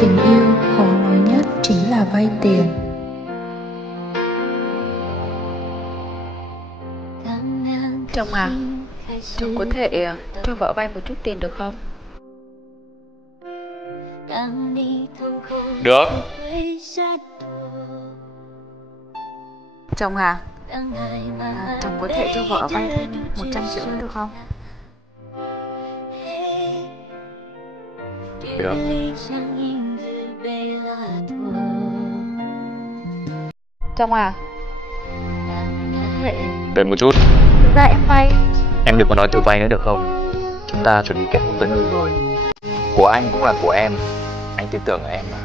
tình yêu, khó nói nhất chính là vay tiền. Chồng à, chồng có thể cho vợ vay một chút tiền được không? Được. Chồng à, chồng có thể cho vợ vay 100 triệu nữa được không? Được. Chồng à, vậy Đợi một chút. thực ra em vay. Em đừng có nói từ vay nữa được không? Chúng ta chuẩn bị kết hôn tới nơi rồi. Của anh cũng là của em. Anh tin tưởng ở em mà.